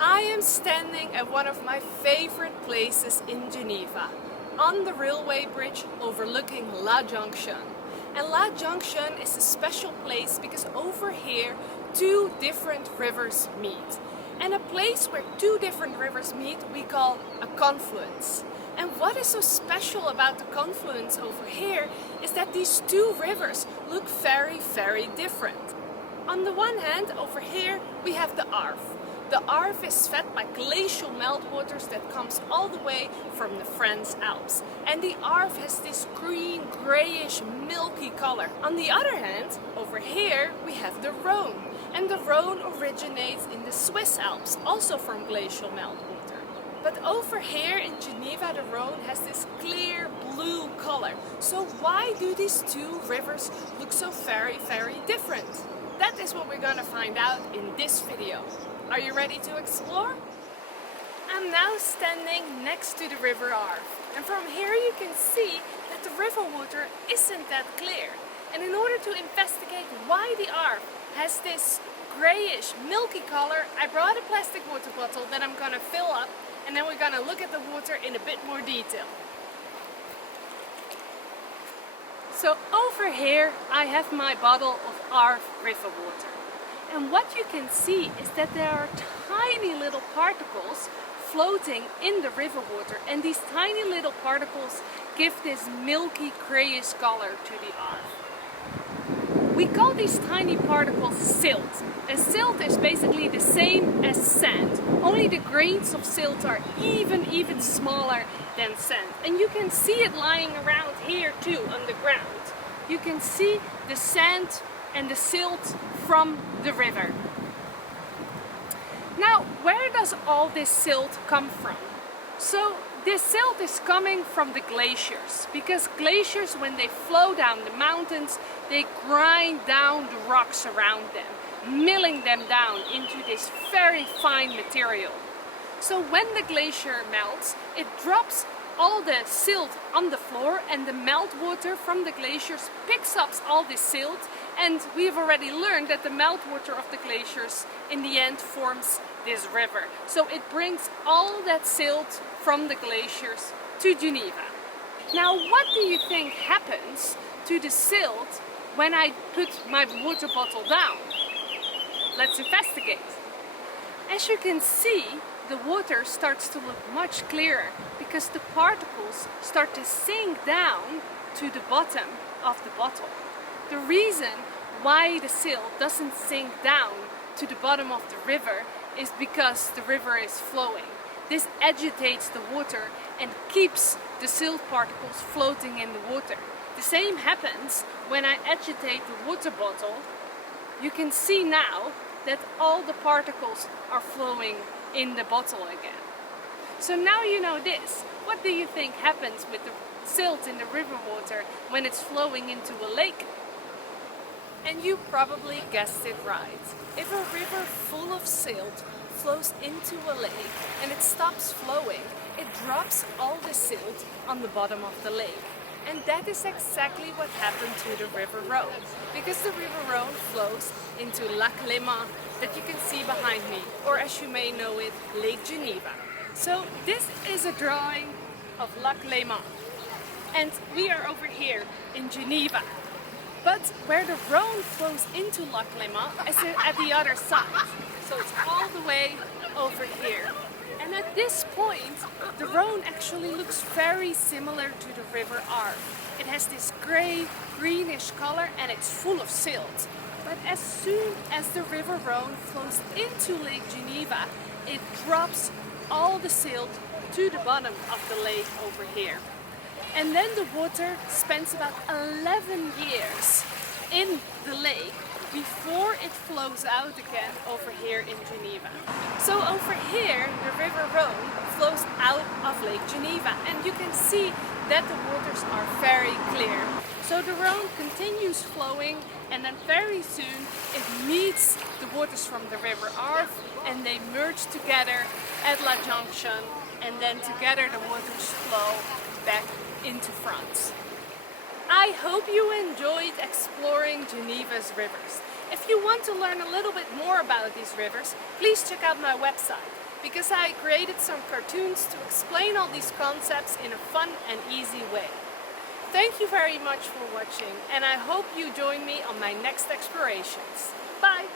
I am standing at one of my favorite places in Geneva, on the railway bridge overlooking La Jonction. And La Jonction is a special place because over here two different rivers meet. And a place where two different rivers meet we call a confluence. And what is so special about the confluence over here is that these two rivers look very, very different. On the one hand, over here we have the Arve. The Arve is fed by glacial meltwaters that comes all the way from the French Alps. And the Arve has this green, grayish, milky color. On the other hand, over here we have the Rhône. And the Rhône originates in the Swiss Alps, also from glacial meltwater. But over here in Geneva, the Rhône has this clear blue color. So why do these two rivers look so very, very different? That is what we're gonna find out in this video. Are you ready to explore? I'm now standing next to the river Arve. And from here you can see that the river water isn't that clear. And in order to investigate why the Arve has this grayish, milky color, I brought a plastic water bottle that I'm gonna fill up, and then we're gonna look at the water in a bit more detail. So over here I have my bottle of Arve river water. And what you can see is that there are tiny little particles floating in the river water, and these tiny little particles give this milky grayish color to the Arve. We call these tiny particles silt. And silt is basically the same as sand. Only the grains of silt are even smaller than sand. And you can see it lying around here too on the ground. You can see the sand and the silt from the river. Now, where does all this silt come from? So this silt is coming from the glaciers, because glaciers, when they flow down the mountains, they grind down the rocks around them, milling them down into this very fine material. So when the glacier melts, it drops all the silt on the floor, and the meltwater from the glaciers picks up all this silt, and we've already learned that the meltwater of the glaciers in the end forms this river. So it brings all that silt from the glaciers to Geneva. Now, what do you think happens to the silt when I put my water bottle down? Let's investigate. As you can see, the water starts to look much clearer because the particles start to sink down to the bottom of the bottle. The reason why the silt doesn't sink down to the bottom of the river is because the river is flowing. This agitates the water and keeps the silt particles floating in the water. The same happens when I agitate the water bottle. You can see now that all the particles are flowing in the bottle again. So now you know this. What do you think happens with the silt in the river water when it's flowing into a lake? And you probably guessed it right. If a river full of silt flows into a lake and it stops flowing, it drops all the silt on the bottom of the lake. And that is exactly what happened to the river Rhône, because the river Rhône flows into Lac Léman that you can see behind me, or as you may know it, Lake Geneva. So this is a drawing of Lac Léman, and we are over here in Geneva. But where the Rhône flows into Lac Léman is at the other side, so it's all the way over here. And at this point, the Rhône actually looks very similar to the river Arve. It has this grey, greenish color and it's full of silt. But as soon as the river Rhône flows into Lake Geneva, it drops all the silt to the bottom of the lake over here. And then the water spends about 11 years in the lake before it flows out again over here in Geneva. So over here, the river Rhône flows out of Lake Geneva, and you can see that the waters are very clear. So the Rhône continues flowing, and then very soon it meets the waters from the river Arve, and they merge together at La Jonction, and then together the waters flow back into France. I hope you enjoyed exploring Geneva's rivers. If you want to learn a little bit more about these rivers, please check out my website, because I created some cartoons to explain all these concepts in a fun and easy way. Thank you very much for watching, and I hope you join me on my next explorations. Bye!